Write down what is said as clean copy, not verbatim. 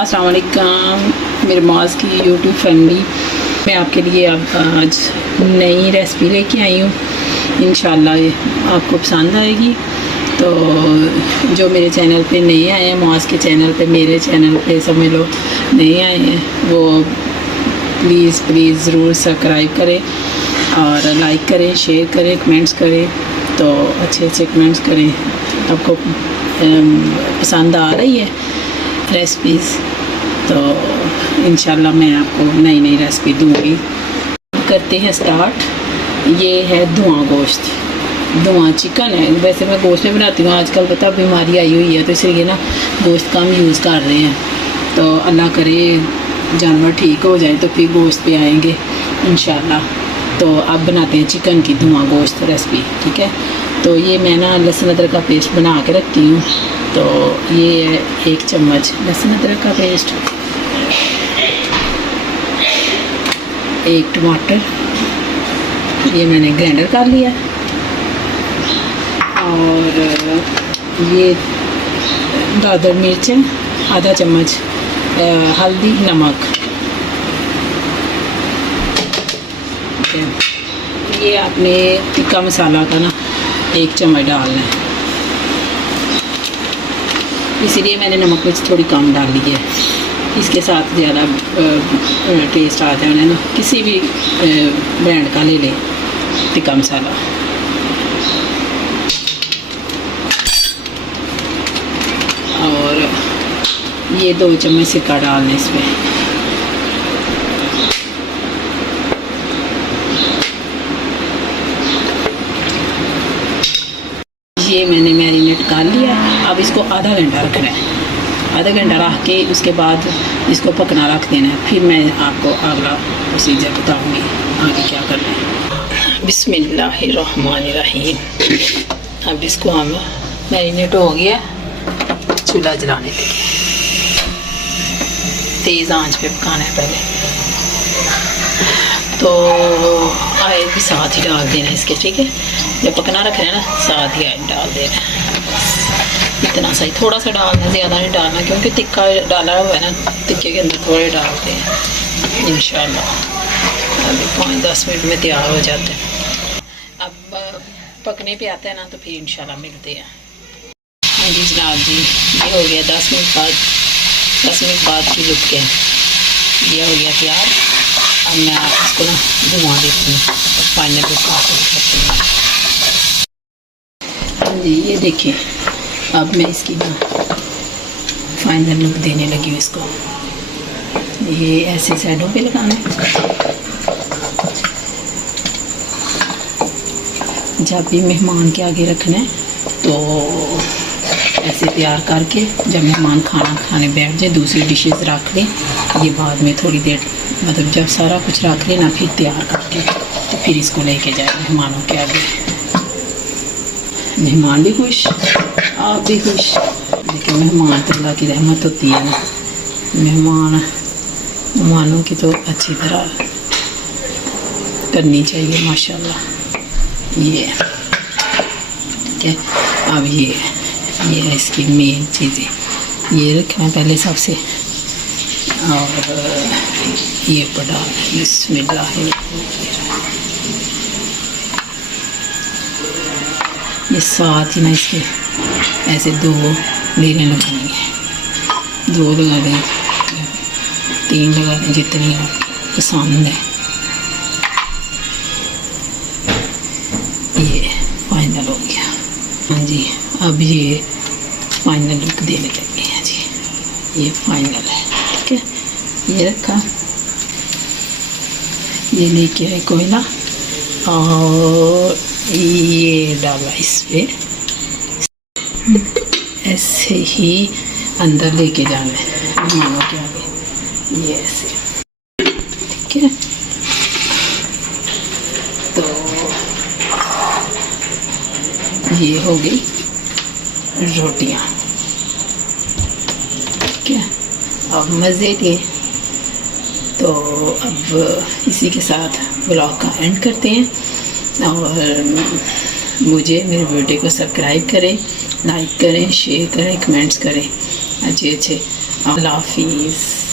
अस्सलाम वालेकुम मेरे मॉज की यूट्यूब फैमिली। मैं आपके लिए अब आज नई रेसिपी लेके आई हूँ। इंशाल्लाह ये आपको पसंद आएगी। तो जो मेरे चैनल पे नए आए हैं, मॉज के चैनल पे, मेरे चैनल पे समझ लो नए आए हैं, वो प्लीज़ ज़रूर सब्सक्राइब करें और लाइक करें, शेयर करें, कमेंट्स करें। तो अच्छे कमेंट्स करें। आपको पसंद आ रही है रेसिपीज़ तो इंशाल्लाह मैं आपको नई रेसिपी दूँगी। करते हैं स्टार्ट। ये है धुआं गोश्त, धुआं चिकन है। वैसे मैं गोश्त में बनाती हूँ, आजकल पता बीमारी आई हुई है तो इसलिए ना गोश्त कम यूज़ कर रहे हैं। तो अल्लाह करे जानवर ठीक हो जाए तो फिर गोश्त पे आएंगे इंशाल्लाह। तो अब बनाते हैं चिकन की धुआं गोश्त रेसिपी, ठीक है। तो ये मैं ना लहसुन अदरक का पेस्ट बना के रखती हूँ। तो ये है 1 चम्मच लहसुन अदरक का पेस्ट, 1 टमाटर ये मैंने ग्राइंडर कर लिया, और ये दादर मिर्चें, आधा चम्मच हल्दी, नमक। ये आपने टिक्का मसाला का ना 1 चम्मच डालना है, इसीलिए मैंने नमक मिर्च थोड़ी कम डाल ली है। इसके साथ ज़्यादा टेस्ट आ जाए ना, किसी भी ब्रांड का ले लें टिक्का मसाला। और ये 2 चम्मच सिरका डालने इसमें। ये मैंने मैरिनेट कर लिया। अब इसको आधा घंटा रखना है। आधा घंटा रख के उसके बाद इसको पकना रख देना है। फिर मैं आपको अगला प्रोसीजर बताऊंगी आगे क्या करना है। बिस्मिल्लाहिर्रहमानिर्रहीम। अब इसको हम मैरिनेट हो गया, चूल्हा जलाने के लिए तेज़ आंच पे पकाना है पहले। तो आयल भी साथ ही डाल देना इसके, ठीक है। जब पकना रख रहे हैं ना साथ ही आयल डाल देना, इतना सही। थोड़ा सा डालना, ज़्यादा नहीं डालना, क्योंकि तिक्का डाला हुआ है ना, तिक्के के अंदर थोड़े डालते हैं इंशाल्लाह। अभी 5-10 मिनट में तैयार हो जाते हैं। अब पकने पे आता है ना तो फिर इंशाल्लाह मिलते हैं। हाँ जी जनाब जी, ये हो गया 10 मिनट बाद की लुक के ये हो गया तैयार। अब मैं इसको ना घुमा देती हूँ और फाइनल लुक करती हूँ। हाँ जी ये देखिए, अब मैं इसकी ना फाइनल लुक देने लगी हूँ इसको। ये ऐसे साइडों पे लगाना है। जब भी मेहमान के आगे रखना है तो ऐसे तैयार करके, जब मेहमान खाना खाने बैठ जाए दूसरी डिशेस रख लें। ये बाद में थोड़ी देर, मतलब जब सारा कुछ रख लेना फिर तैयार करके तो फिर इसको लेके जाए मेहमानों के आगे। मेहमान भी खुश, आप भी खुश। लेकिन मेहमान तो अल्लाह की रहमत होती है ना, मेहमानों की तो अच्छी तरह करनी चाहिए माशाल्लाह। ये ठीक है। अब ये है इसकी मेन चीज़ें। ये रखना पहले सबसे, और ये ऊपर डाल बिस्मिल्लाह। ये साथ ही ना इसके ऐसे 2 लेयरें लगानी है, 2 लगा दें, 3 लगा दें, जितनी आपको पसंद है। ये फाइनल हो गया। हाँ जी अब ये फाइनल लुक देने लगे हैं जी। ये फाइनल है, ठीक है। ये रखा, ये लेके आए कोयला और ये डाला इस पे। ऐसे ही अंदर लेके जाना है मेहमानों के आगे, ये ऐसे, ठीक है। तो ये हो गई रोटियां, ठीक है। अब मज़े के तो अब इसी के साथ ब्लॉग का एंड करते हैं। और मुझे, मेरे वीडियो को सब्सक्राइब करें, लाइक करें, शेयर करें, कमेंट्स करें। अच्छे अच्छे। अल्लाह हाफिज़।